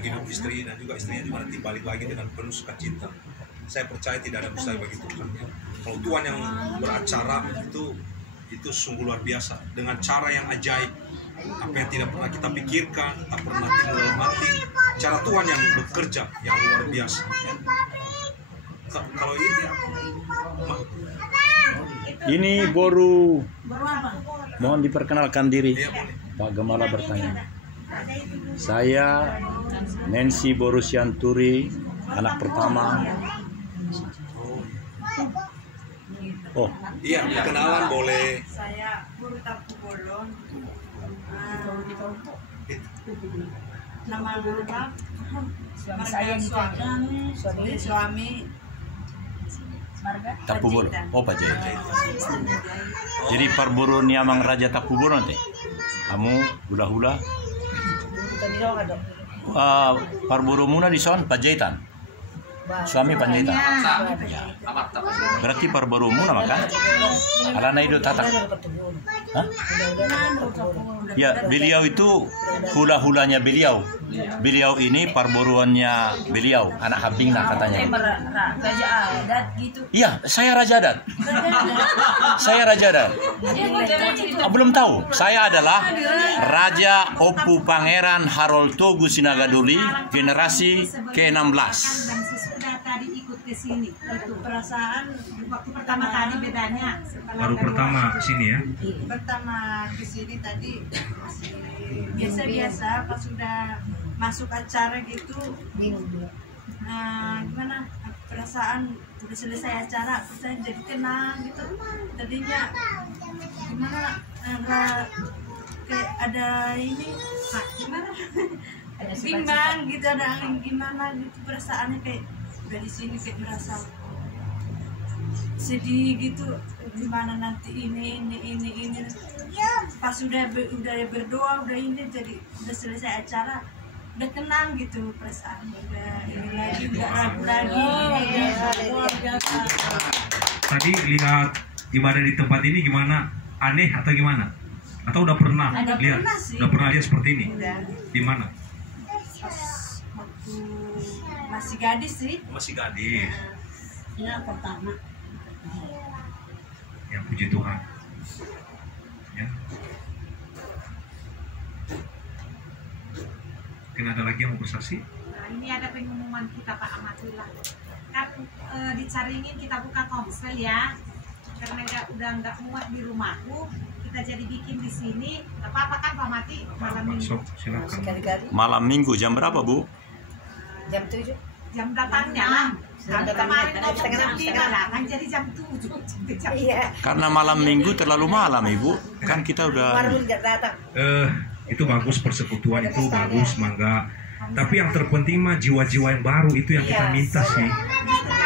hidup istri dan juga istrinya juga nanti balik lagi dengan penuh sukacita. Saya percaya tidak ada mustahil bagi Tuhan. Kalau Tuhan yang beracara itu sungguh luar biasa dengan cara yang ajaib, apa yang tidak pernah kita pikirkan, tak pernah timbul dalam hati. Cara Tuhan yang bekerja yang luar biasa. Kalau ini Boru, mohon diperkenalkan diri. Pak Gemala bertanya. Saya Nancy Boru Sianturi, anak pertama. Oh, iya, perkenalan boleh. Saya Boru Tapu Bolon. Nama lengkap suami Tapubur. Oh, Pajaita. Jadi Parburu niamang Raja Tapubur nanti. Kamu hula-hula. Parburu muna di son Pajaitan. Suami Panjaitan. Ya. Berarti Parburu muna makan. Alana itu tatak. Hah? Ya, beliau itu hula-hulanya beliau. Beliau ini parburuannya beliau, anak Habingna katanya. Raja adat gitu. Iya, saya Raja Adat. Saya Raja Adat. Belum tahu. Saya adalah Raja Opu Pangeran Harold Togu Sinagaduli generasi ke-16. Tadi ikut ke sini. Itu perasaan waktu pertama kali bedanya. Baru pertama ke sini ya. Pertama ke sini tadi biasa-biasa, pas sudah masuk acara gitu gimana perasaan udah selesai acara saya jadi tenang gitu, tadinya gimana kayak ada ini gimana bimbang gitu, ada angin gimana gitu, perasaannya kayak udah di sini kayak merasa sedih gitu, gimana nanti ini pas udah berdoa udah ini jadi udah selesai acara udah tenang gitu, perasaan udah ini lagi nggak ragu lagi. Tadi lihat ibadah di tempat ini gimana, aneh atau gimana, atau udah pernah lihat? Udah pernah lihat seperti ini? Di mana? Waktu masih gadis sih. Masih gadis. Yang pertama. Ya, puji Tuhan. Ya. Mungkin ada lagi yang mau bersaksi? Nah, ini ada pengumuman kita Pak Amatullah. Kan dicaringin kita buka komsel ya. Karena udah nggak muat di rumahku, kita jadi bikin di sini. Nggak apa-apa kan Pak Mati? Malam minggu. Silakan. Malam minggu jam berapa, Bu? Jam 7. Jam datangnya. Kemarin jam 3 lah, kan jadi jam 7. Iya. Karena malam minggu terlalu malam, Ibu. Kan kita udah. Itu bagus, persekutuan itu bagus, mangga. Tapi yang terpenting mah jiwa-jiwa yang baru itu yang kita minta sih.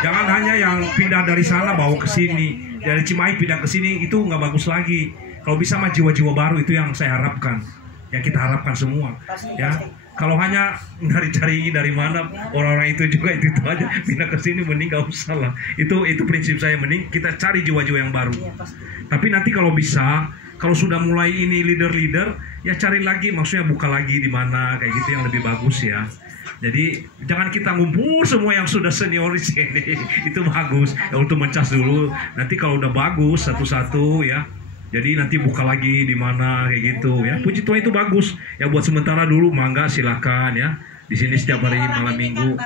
Jangan hanya yang pindah dari sana bawa ke sini, dari Cimahi pindah ke sini, itu nggak bagus lagi. Kalau bisa mah jiwa-jiwa baru itu yang saya harapkan, yang kita harapkan semua. Ya, kalau hanya cari dari mana orang-orang itu juga itu aja pindah ke sini, mending nggak usah lah. Itu prinsip saya, mending kita cari jiwa-jiwa yang baru. Tapi nanti kalau bisa, kalau sudah mulai ini leader-leader, ya cari lagi, maksudnya buka lagi di mana kayak gitu yang lebih bagus ya. Jadi jangan kita ngumpul semua yang sudah senior di sini. Itu bagus ya, untuk mencas dulu. Nanti kalau udah bagus satu-satu ya, jadi nanti buka lagi di mana kayak gitu ya. Puji Tuhan itu bagus ya, buat sementara dulu mangga silakan ya. Di sini setiap hari malam minggu.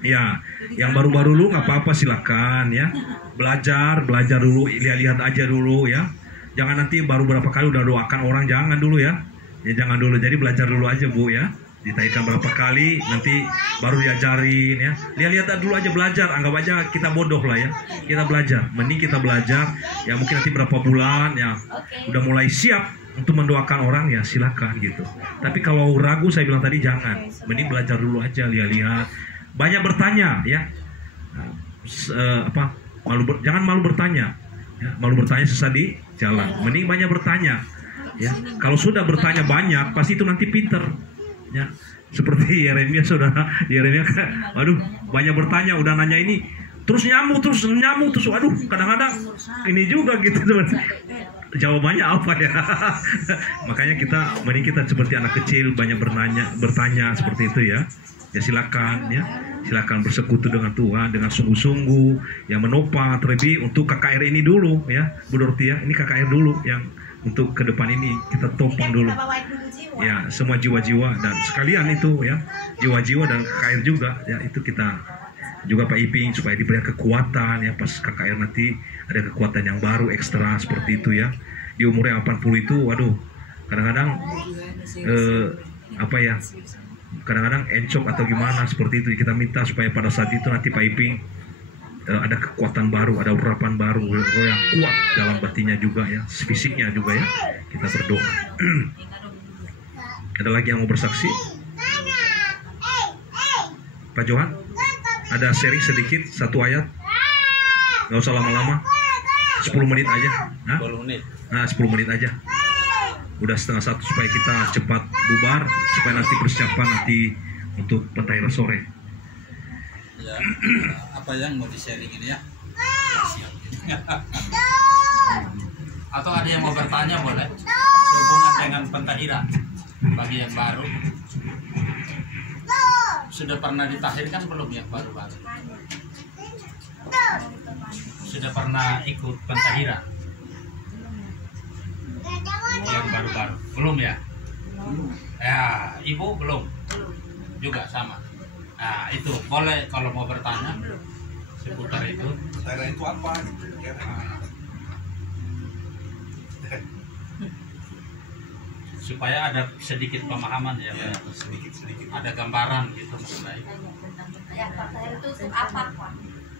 Ya, yang baru-baru dulu nggak apa-apa silakan ya. Belajar dulu, lihat-lihat aja dulu ya. Jangan nanti baru berapa kali udah doakan orang, jangan dulu ya. Ya jangan dulu. Jadi belajar dulu aja Bu ya. Ditaikan berapa kali, nanti baru diajarin ya. Lihat-lihat dulu aja, belajar. Anggap aja kita bodoh lah ya. Kita belajar. Mending kita belajar. Ya mungkin nanti berapa bulan ya. Udah mulai siap untuk mendoakan orang ya silakan gitu. Tapi kalau ragu saya bilang tadi jangan. Mending belajar dulu aja, lihat-lihat. Banyak bertanya ya. Jangan malu bertanya. Ya, malu bertanya sesat di jalan. Mending banyak bertanya. Ya, kalau sudah bertanya banyak, pasti itu nanti pinter. Ya, seperti Yeremia saudara. Yeremia kan, waduh, banyak bertanya, udah nanya ini, terus nyamuk, terus waduh, kadang-kadang ini juga gitu teman. jawabannya apa ya? Makanya mending kita seperti anak kecil, banyak bertanya seperti itu ya. Ya silakan ya, silakan bersekutu dengan Tuhan dengan sungguh-sungguh, yang menopang terlebih untuk KKR ini dulu ya, Bu Dorti ya. Ini KKR dulu yang untuk ke depan ini kita topang dulu. Ya, semua jiwa-jiwa dan sekalian itu ya, jiwa-jiwa dan KKR juga ya, itu kita juga Pak Iping supaya diberikan kekuatan ya, pas KKR nanti ada kekuatan yang baru ekstra seperti itu ya. Di umur yang 80 itu waduh, kadang-kadang kadang-kadang encok atau gimana seperti itu. Kita minta supaya pada saat itu nanti Pak Iping ada kekuatan baru, ada urapan baru, roh yang kuat dalam batinnya juga ya, fisiknya juga ya. Kita berdoa. Ada lagi yang mau bersaksi? Pak Johan, ada sharing sedikit, satu ayat, nggak usah lama-lama, 10 menit aja. Nah, 10 menit aja. Udah 1:30 supaya kita cepat bubar, supaya nanti persiapan nanti untuk pentahiran sore. Ya, apa yang mau di-sharing ini ya? Atau ada yang mau bertanya boleh? Sehubungan dengan pentahiran bagi yang baru. Sudah pernah ditahirkan belum yang baru-baru? Sudah pernah ikut pentahiran? Yang baru-baru belum ya? Ya, Ibu belum juga sama. Nah itu boleh kalau mau bertanya seputar itu. Pentahiran itu apa? Supaya ada sedikit pemahaman ya, sedikit. ada gambaran gitu mengenai. Ya, pentahiran itu untuk apa, Pak?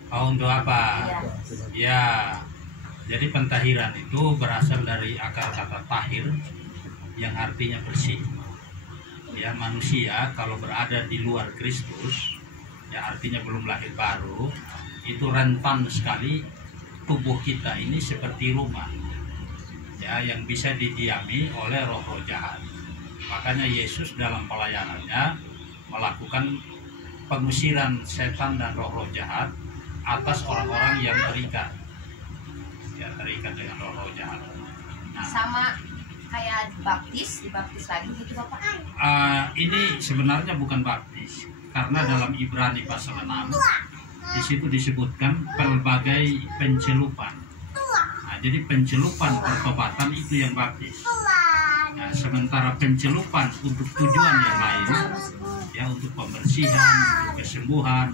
Oh, untuk apa? Ya, jadi pentahiran itu berasal dari akar kata tahir yang artinya bersih. Ya, manusia kalau berada di luar Kristus, ya artinya belum lahir baru, itu rentan sekali tubuh kita ini seperti rumah. Ya, yang bisa didiami oleh roh-roh jahat. Makanya Yesus dalam pelayanannya melakukan pengusiran setan dan roh-roh jahat atas orang-orang yang terikat. Ya, terikat dengan roh-roh jahat. Nah, Sama kayak dibaptis lagi gitu Bapak? Ini sebenarnya bukan baptis, karena dalam Ibrani pasal 6 di situ disebutkan pelbagai pencelupan. Nah, jadi pencelupan pertobatan itu yang baptis. Nah, sementara pencelupan untuk tujuan yang lain, ya untuk pembersihan, untuk kesembuhan,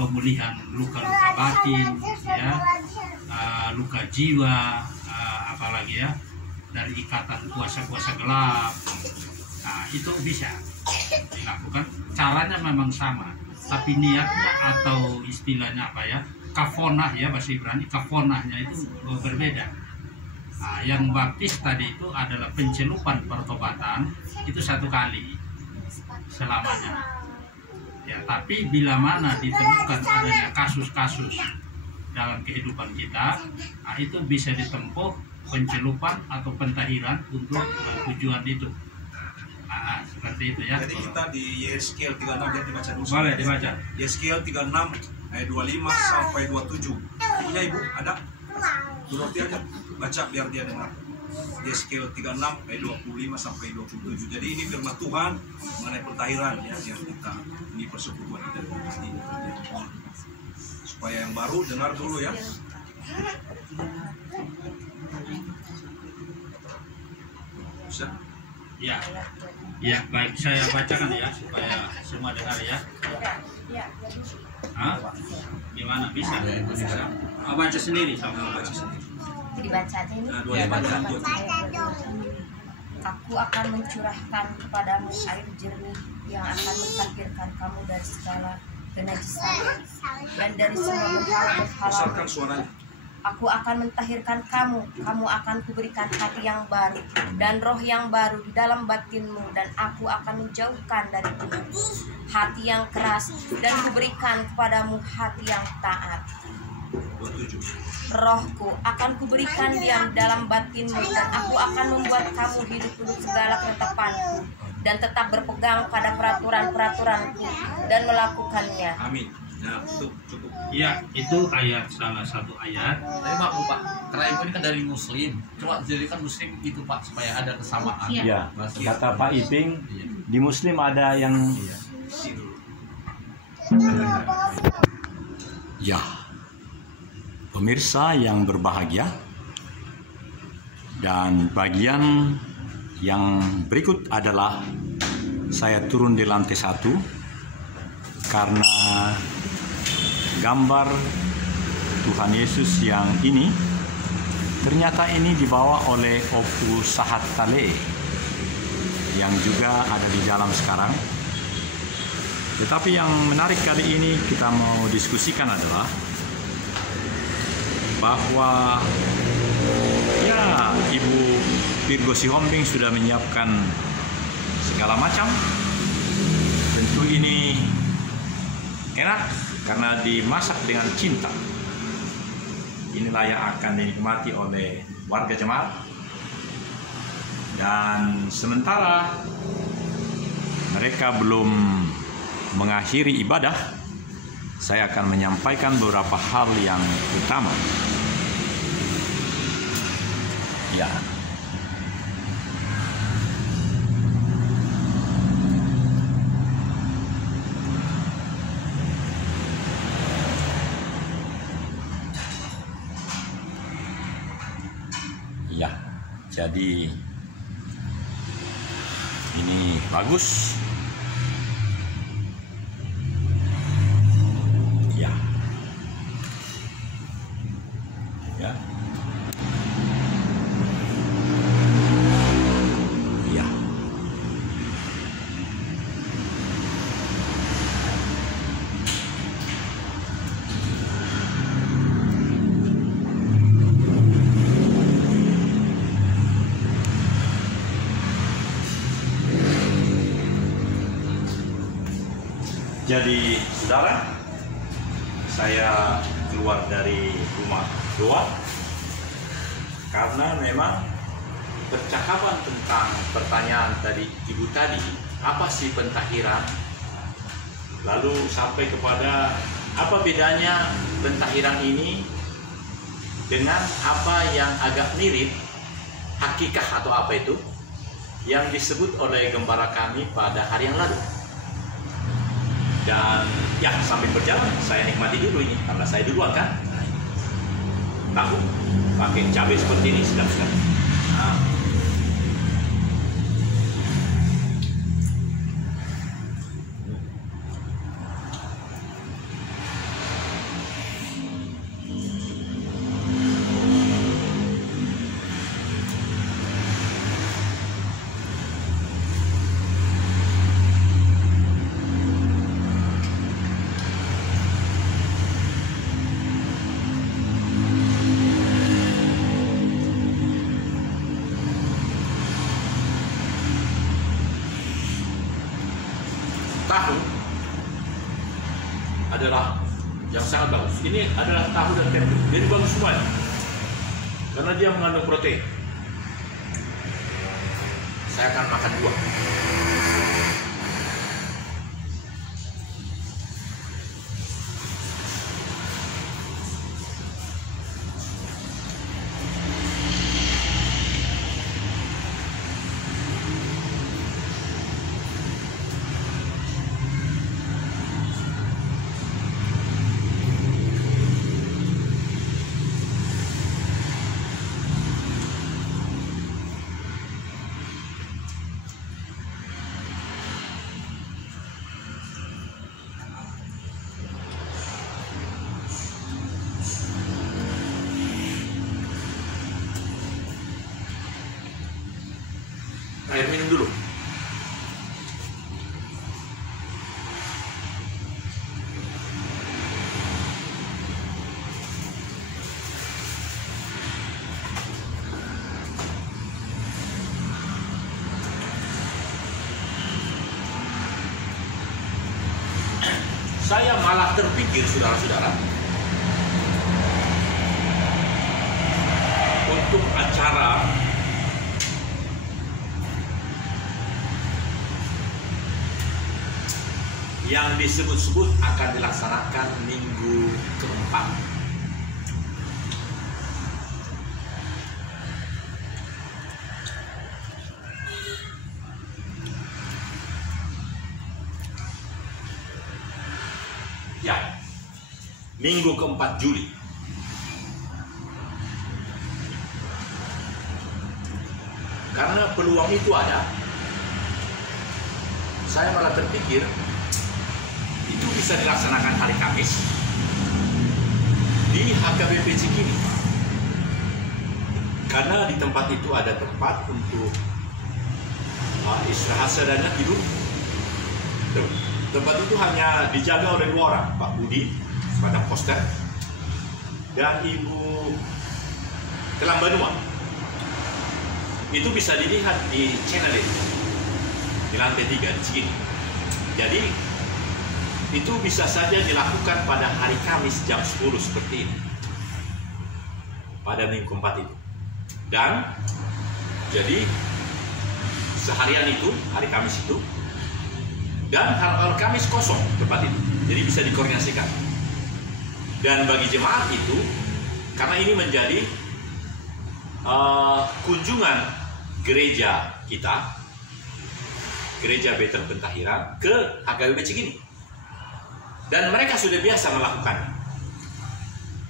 pemulihan luka-luka batin, ya, luka jiwa, apalagi ya, dari ikatan kuasa-kuasa gelap. Nah, itu bisa dilakukan. Caranya memang sama, tapi niatnya atau istilahnya apa ya? Kafonah ya, bahasa Ibrani, kafonahnya itu berbeda. Nah, yang baptis tadi itu adalah pencelupan pertobatan, itu 1 kali selamanya. Ya, tapi bila mana ditemukan adanya kasus-kasus dalam kehidupan kita, nah, itu bisa ditempuh pencelupan atau pentahiran untuk tujuan itu. Nah, seperti itu ya. Jadi kita di Yeskiel 36 ya, dibaca dulu. Boleh dibaca. Yeskiel 36 ayat 25 sampai 27. Punya Ibu ada? Bu Roti aja baca biar dia dengar. Yeskiel 36 ayat 25 sampai 27. Jadi ini firman Tuhan mengenai pentahiran ya, yang kita ini persekutuan kita ini. Supaya yang baru dengar dulu ya. Bisa? Ya. Ya, baik, saya bacakan ya supaya semua dengar ya. Hah? Gimana? Bisa? Bisa. Baca sendiri sama baca sendiri. Dibaca aja ini. Nah, 25. Aku akan mencurahkan kepadamu air jernih yang akan mentahirkan kamu dari segala kenajisan dan dari semua berhala-berhala. Besarkan suaranya. Aku akan mentahirkan kamu, kamu akan kuberikan hati yang baru dan roh yang baru di dalam batinmu, dan aku akan menjauhkan dari hati yang keras dan kuberikan kepadamu hati yang taat. 27. Rohku akan kuberikan diam dalam batinmu, dan aku akan membuat kamu hidup menurut segala ketetapanku dan tetap berpegang pada peraturan-peraturanku dan melakukannya. Amin. Ya, cukup. Ya, itu ayat, salah satu ayat. Tapi Pak, Keraibo ini kan dari Muslim. Coba jadikan Muslim itu Pak supaya ada kesamaan. Ya, kata Pak Iping, di Muslim ada yang ya. Pemirsa yang berbahagia, dan bagian yang berikut adalah saya turun di lantai 1 karena gambar Tuhan Yesus yang ini ternyata ini dibawa oleh Opu Sahat Tale yang juga ada di dalam sekarang. Tetapi yang menarik kali ini kita mau diskusikan adalah bahwa ya Ibu Virgo Sihombing sudah menyiapkan segala macam. Tentu ini enak karena dimasak dengan cinta. Inilah yang akan dinikmati oleh warga jemaat. Dan sementara mereka belum mengakhiri ibadah, saya akan menyampaikan beberapa hal yang utama. Ya. Ya, jadi ini bagus. Ya. Ya. Ya. Jadi, saudara, saya keluar dari rumah doa karena memang percakapan tentang pertanyaan tadi ibu tadi, apa sih pentahiran, lalu sampai kepada apa bedanya pentahiran ini dengan apa yang agak mirip hakikah atau apa itu yang disebut oleh gembala kami pada hari yang lalu. Dan ya, sambil berjalan saya nikmati dulu ini karena saya duluan kan. Tahu pakai cabai seperti ini sedap sekali. Nah. Tahu adalah yang sangat bagus. Ini adalah tahu dan tempe. Jadi bagus semua karena dia mengandung protein. Saya akan makan 2. Air minum dulu. Saya malah terpikir, saudara-saudara, untuk acara yang disebut-sebut akan dilaksanakan minggu keempat. Ya, minggu keempat Juli. Karena peluang itu ada, saya malah terpikir itu bisa dilaksanakan hari Kamis di HKBP Cikini. Karena di tempat itu ada tempat untuk istirahat seadanya, tidur. Tempat itu hanya dijaga oleh 2 orang, Pak Budi, semacam poster, dan Ibu Kelambanua. Itu bisa dilihat di channel ini, di lantai 3 di Cikini. Jadi itu bisa saja dilakukan pada hari Kamis jam 10 seperti ini, pada minggu keempat itu. Dan jadi seharian itu, hari Kamis itu, dan hari Kamis kosong tempat itu, jadi bisa dikoordinasikan. Dan bagi jemaat itu, karena ini menjadi kunjungan gereja kita, gereja Betel Bentahiran, ke HKBP Cikini, dan mereka sudah biasa melakukannya.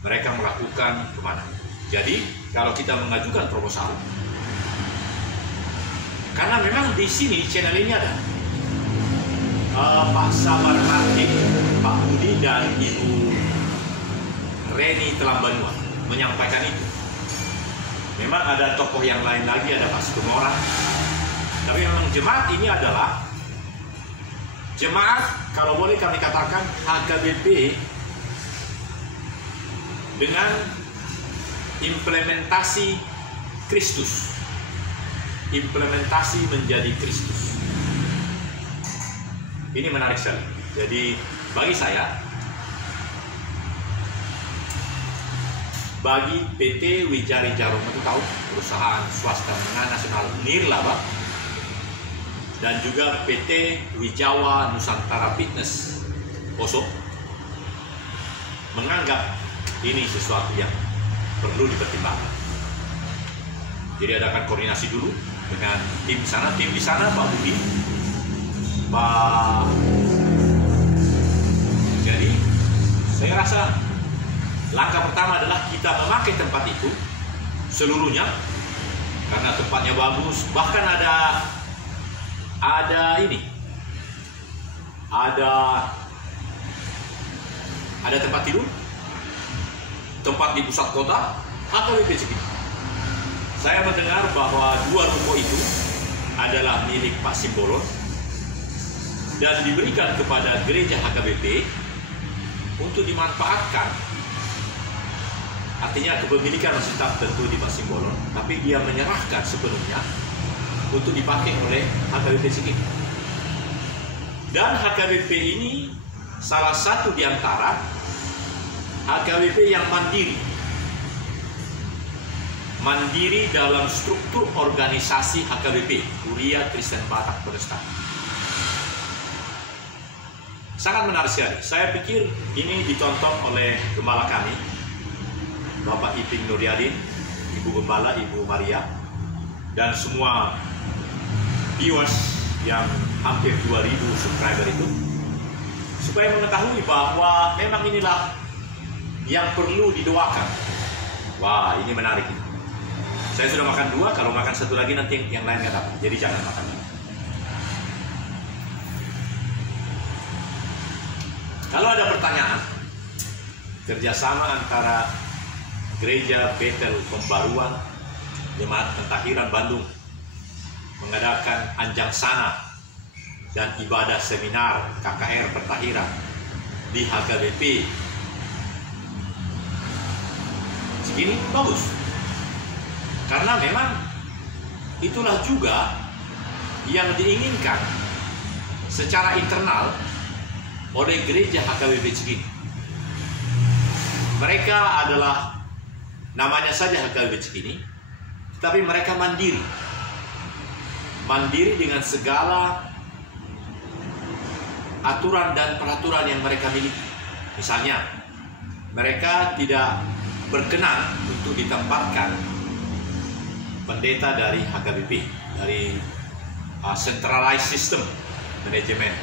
Mereka melakukan kemana? Jadi kalau kita mengajukan proposal, karena memang di sini channel ini ada Pak Sabar Martin, Pak Budi, dan Ibu Reni Telambanua menyampaikan itu. Memang ada tokoh yang lain lagi, ada Pak Sukumora. Tapi memang jemaat ini adalah jemaat, kalau boleh kami katakan, HKBP dengan implementasi Kristus. Implementasi menjadi Kristus. Ini menarik sekali. Jadi bagi saya, bagi PT Wijari Jarum, itu tahu, perusahaan swasta menengah nasional Nirlaba, dan juga PT Wijawa Nusantara Fitness Poso, menganggap ini sesuatu yang perlu dipertimbangkan. Jadi adakan koordinasi dulu dengan tim sana, tim di sana Pak Budi, Pak. Jadi saya rasa langkah pertama adalah kita memakai tempat itu seluruhnya, karena tempatnya bagus. Bahkan ada ini, ada tempat tidur, tempat di pusat kota, HKBP Cikini. Saya mendengar bahwa 2 ruko itu adalah milik Pak Simbolon dan diberikan kepada gereja HKBP untuk dimanfaatkan. Artinya kepemilikan masih tetap tentu di Pak Simbolon, tapi dia menyerahkan sepenuhnya untuk dipakai oleh HKBP Cikini. Dan HKBP ini salah satu di antara HKBP yang mandiri dalam struktur organisasi HKBP, Kuria Kristen Batak Protestan. Sangat menarik sekali. Saya pikir ini ditonton oleh gembala kami, Bapak Iping Nuryadin, Ibu Gembala, Ibu Maria, dan semua viewers yang hampir 2000 subscriber itu, supaya mengetahui bahwa memang inilah yang perlu didoakan. Wah, ini menarik. Saya sudah makan 2, kalau makan 1 lagi nanti yang lain nggak dapat. Jadi jangan makan. Kalau ada pertanyaan, kerjasama antara Gereja Betel Pembaruan Jemaat Pentahiran Bandung mengadakan Anjang Sana dan ibadah seminar KKR Pentahiran di HKBP Cikini bagus, karena memang itulah juga yang diinginkan secara internal oleh gereja HKBP Cikini. Mereka adalah namanya saja HKBP Cikini, tapi mereka mandiri dengan segala aturan dan peraturan yang mereka miliki. Misalnya, mereka tidak berkenan untuk ditempatkan pendeta dari HKBP, dari centralized system manajemen,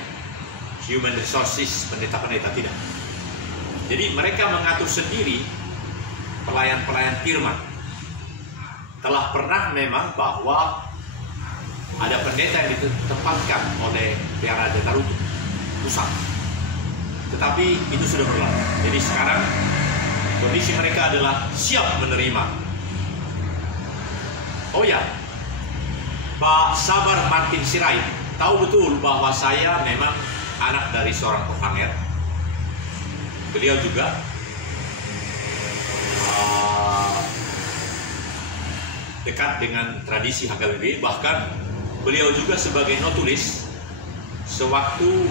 human resources, pendeta-pendeta tidak. Jadi mereka mengatur sendiri pelayan-pelayan firman. Telah pernah memang bahwa ada pendeta yang ditempatkan oleh Piara de Tarutu pusat, tetapi itu sudah berlalu. Jadi sekarang kondisi mereka adalah siap menerima. Oh ya, Pak Sabar Martin Sirait tahu betul bahwa saya memang anak dari seorang penganger. Beliau juga dekat dengan tradisi HKBP, bahkan beliau juga sebagai notulis sewaktu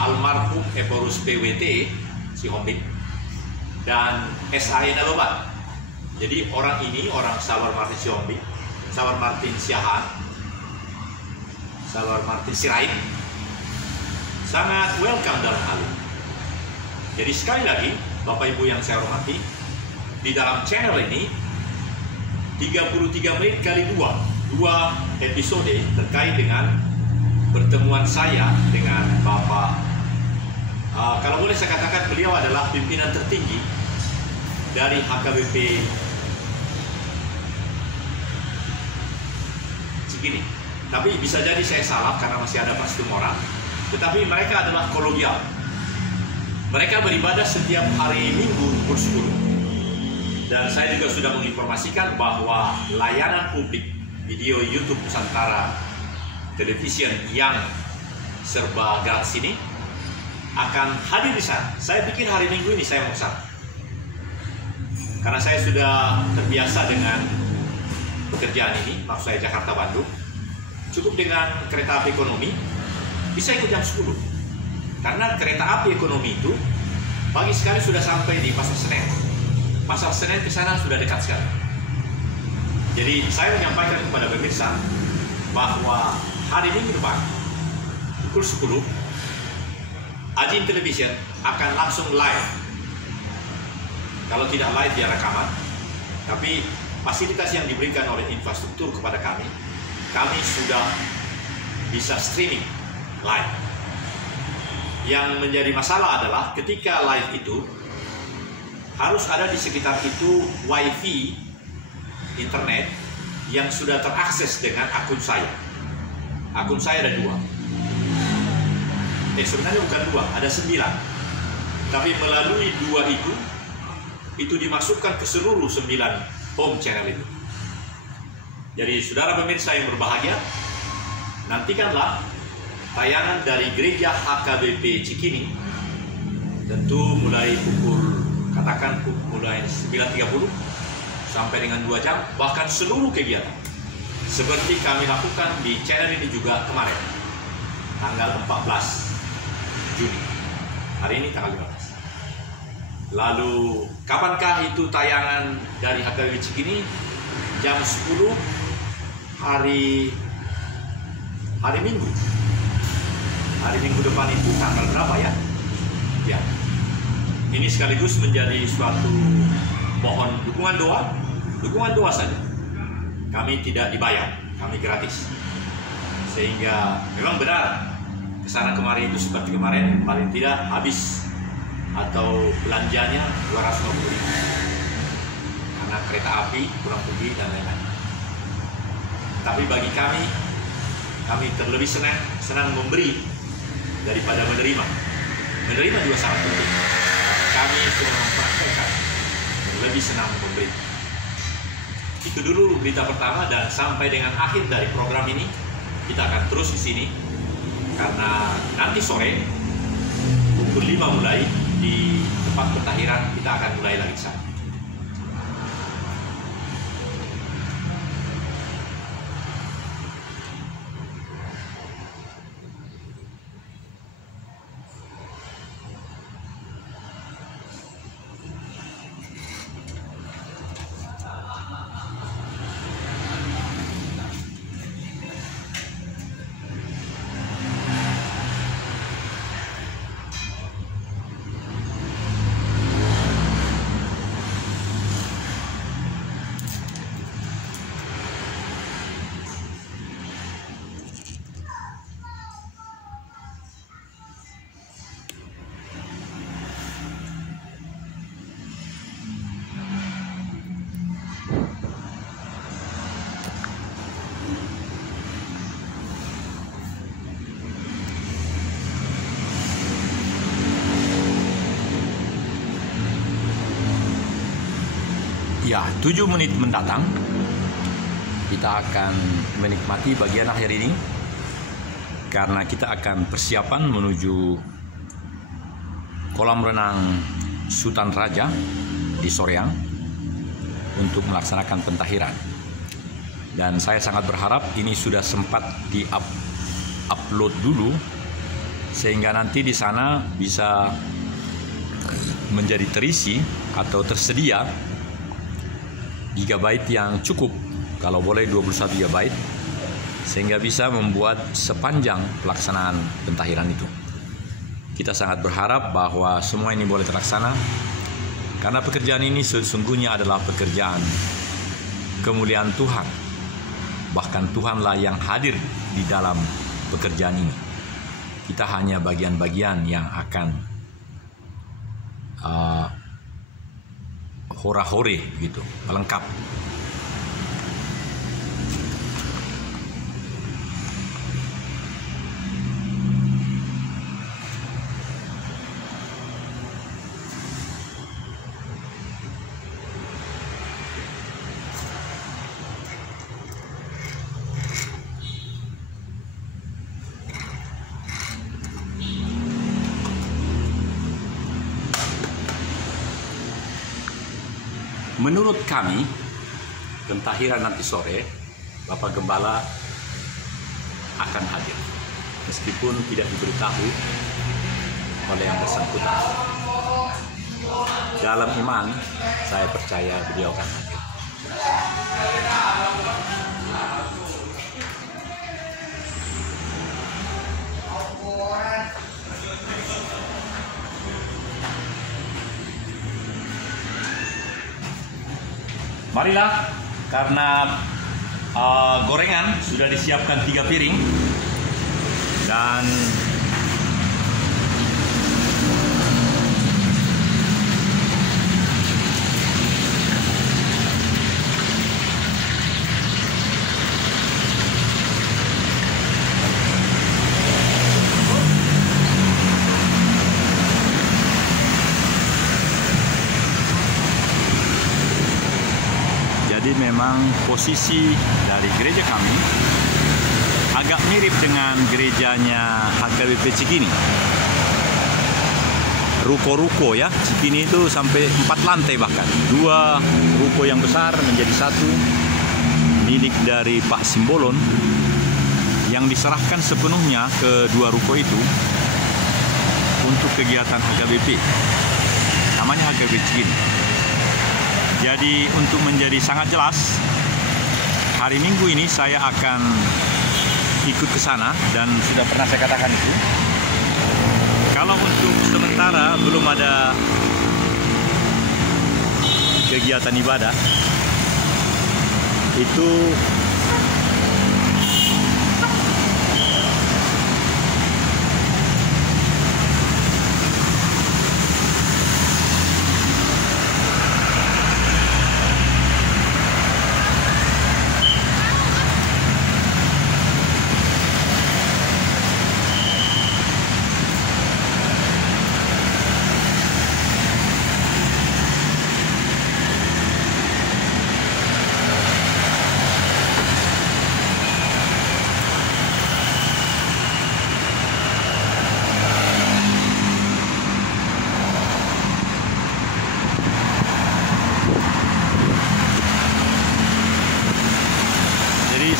almarhum Eporus PWT Sihombing dan SAE Nalobat. Jadi orang ini, orang Sabar Martin Sihombing, Sabar Martin Siahaan, Sabar Martin Sirait, sangat welcome dalam hal ini. Jadi sekali lagi, Bapak Ibu yang saya hormati, di dalam channel ini 33 menit kali 2 episode terkait dengan pertemuan saya dengan Bapak, kalau boleh saya katakan beliau adalah pimpinan tertinggi dari HKBP Cikini. Tapi bisa jadi saya salah karena masih ada Pak Stumora. Tetapi mereka adalah kolegial. Mereka beribadah setiap hari Minggu pukul 10. Dan saya juga sudah menginformasikan bahwa layanan publik video YouTube Nusantara Television yang serba gratis ini akan hadir di sana. Saya pikir hari Minggu ini saya mau sana, karena saya sudah terbiasa dengan pekerjaan ini, maksud saya Jakarta Bandung. Cukup dengan kereta api ekonomi bisa ikut jam 10, karena kereta api ekonomi itu pagi sekali sudah sampai di Pasar Senen. Pasar Senen ke sana sudah dekat sekali. Jadi saya menyampaikan kepada pemirsa bahwa hari Minggu depan pukul 10 Ajin Television akan langsung live. Kalau tidak live ya rekaman, tapi fasilitas yang diberikan oleh infrastruktur kepada kami sudah bisa streaming live. Yang menjadi masalah adalah ketika live itu harus ada di sekitar itu wifi internet yang sudah terakses dengan akun saya. Akun saya ada 2. Sebenarnya bukan 2, ada 9. Tapi melalui 2 itu dimasukkan ke seluruh 9 home channel itu. Jadi saudara pemirsa yang berbahagia, nantikanlah tayangan dari gereja HKBP Cikini, tentu mulai mulai 9.30 sampai dengan 2 jam, bahkan seluruh kegiatan seperti kami lakukan di channel ini juga kemarin tanggal 14 Juni, hari ini tanggal 15. Lalu kapankah itu tayangan dari HKBP Cikini? Jam 10 hari Minggu. Hari Minggu depan itu tanggal berapa ya? Ya. Ini sekaligus menjadi suatu mohon dukungan doa saja. Kami tidak dibayar, kami gratis. Sehingga memang benar kesana kemari itu seperti kemarin paling tidak habis atau belanjanya 250.000 karena kereta api pulang pergi dan lain-lain. Tapi bagi kami terlebih senang memberi daripada menerima. Menerima juga sangat penting. Kami sudah mempraktekkan lebih senang memberi. Itu dulu berita pertama, dan sampai dengan akhir dari program ini kita akan terus di sini karena nanti sore pukul 5 mulai di tempat pentahiran kita akan mulai lagi sana. Ya, 7 menit mendatang kita akan menikmati bagian akhir ini karena kita akan persiapan menuju kolam renang Sutan Raja di Soreang untuk melaksanakan pentahiran. Dan saya sangat berharap ini sudah sempat di-upload dulu sehingga nanti di sana bisa menjadi terisi atau tersedia gigabyte yang cukup, kalau boleh 21 gigabyte, sehingga bisa membuat sepanjang pelaksanaan pentahiran itu. Kita sangat berharap bahwa semua ini boleh terlaksana karena pekerjaan ini sesungguhnya adalah pekerjaan kemuliaan Tuhan. Bahkan Tuhanlah yang hadir di dalam pekerjaan ini. Kita hanya bagian-bagian yang akan hora-hore gitu, pelengkap. Menurut kami, pentahiran nanti sore, Bapak Gembala akan hadir, meskipun tidak diberitahu oleh yang bersangkutan. Dalam iman, saya percaya beliau akan hadir. Marilah, karena gorengan sudah disiapkan 3 piring dan jadi memang posisi dari gereja kami agak mirip dengan gerejanya HKBP Cikini. Ruko-ruko ya, Cikini itu sampai 4 lantai bahkan. 2 ruko yang besar menjadi 1 milik dari Pak Simbolon yang diserahkan sepenuhnya ke 2 ruko itu untuk kegiatan HKBP. Namanya HKBP Cikini. Jadi untuk menjadi sangat jelas, hari Minggu ini saya akan ikut ke sana dan sudah pernah saya katakan itu. Kalau untuk sementara belum ada kegiatan ibadah, itu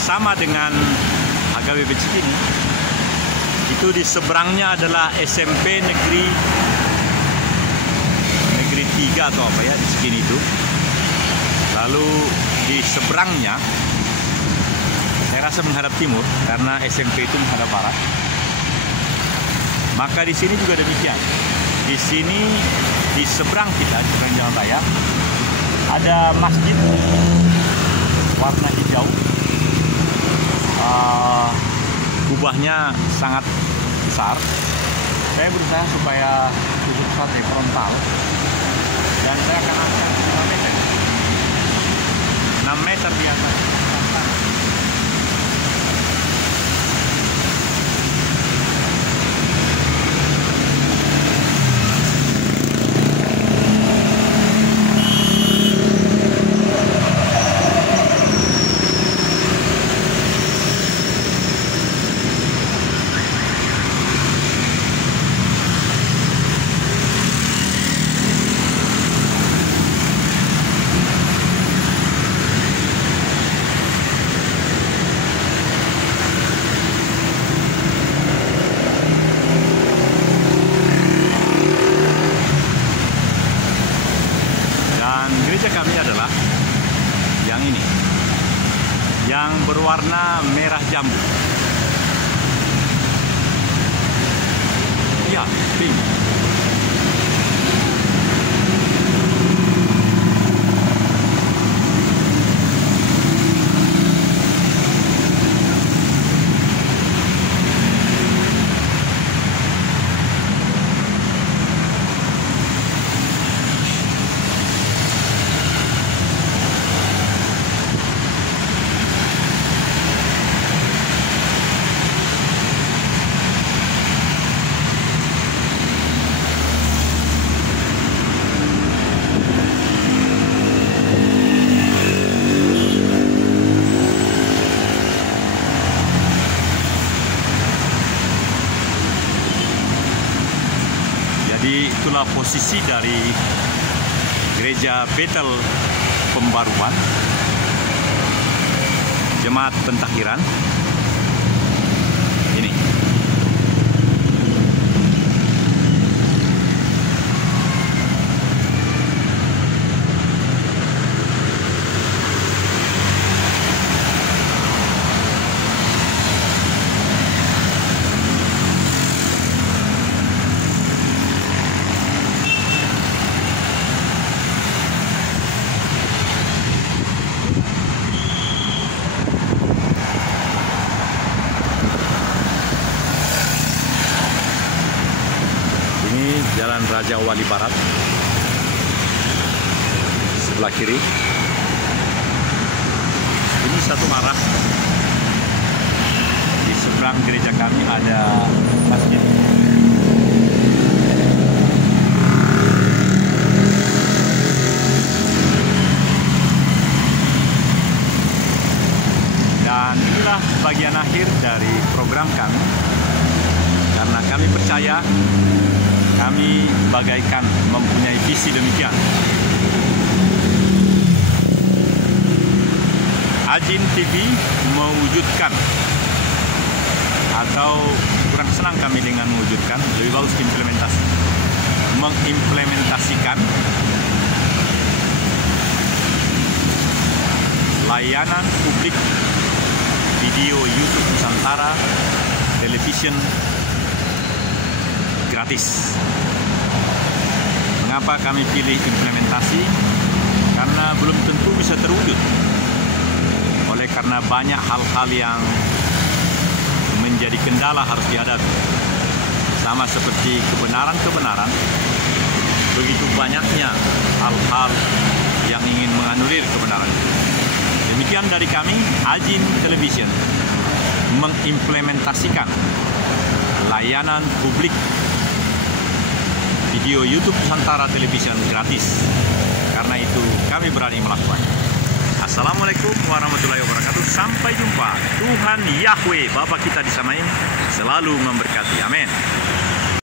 sama dengan HKBP Cikini. Itu di seberangnya adalah SMP Negeri 3 atau apa ya di Cikini itu. Lalu di seberangnya saya rasa menghadap timur karena SMP itu menghadap barat. Maka di sini juga demikian. Di sini di seberang kita, di seberang jalan raya, ada masjid warna hijau. Kubahnya sangat besar. Saya berusaha supaya cukup besar dari frontal dan saya akan angkat 5 meter 6 meter di atas. warna merah jambu. Ya, pink. Jadi itulah posisi dari Gereja Betel Pembaruan, Jemaat Pentahiran. Ini. Jalan Raja Wali Barat, sebelah kiri. Ini satu arah. Di seberang gereja kami ada masjid. Dan inilah bagian akhir dari program kami. Karena kami percaya kami bagaikan mempunyai visi demikian. Ajin TV mewujudkan, atau kurang senang kami dengan mewujudkan, lebih bagus mengimplementasikan layanan publik video YouTube Nusantara Television gratis. Mengapa kami pilih implementasi? Karena belum tentu bisa terwujud. Oleh karena banyak hal-hal yang menjadi kendala harus dihadapi. Sama seperti kebenaran-kebenaran, begitu banyaknya hal-hal yang ingin menganulir kebenaran. Demikian dari kami, Ajin Television mengimplementasikan layanan publik video YouTube Nusantara Television gratis. Karena itu kami berani melakukannya. Assalamualaikum warahmatullahi wabarakatuh. Sampai jumpa. Tuhan Yahweh Bapa kita di Samain selalu memberkati. Amin.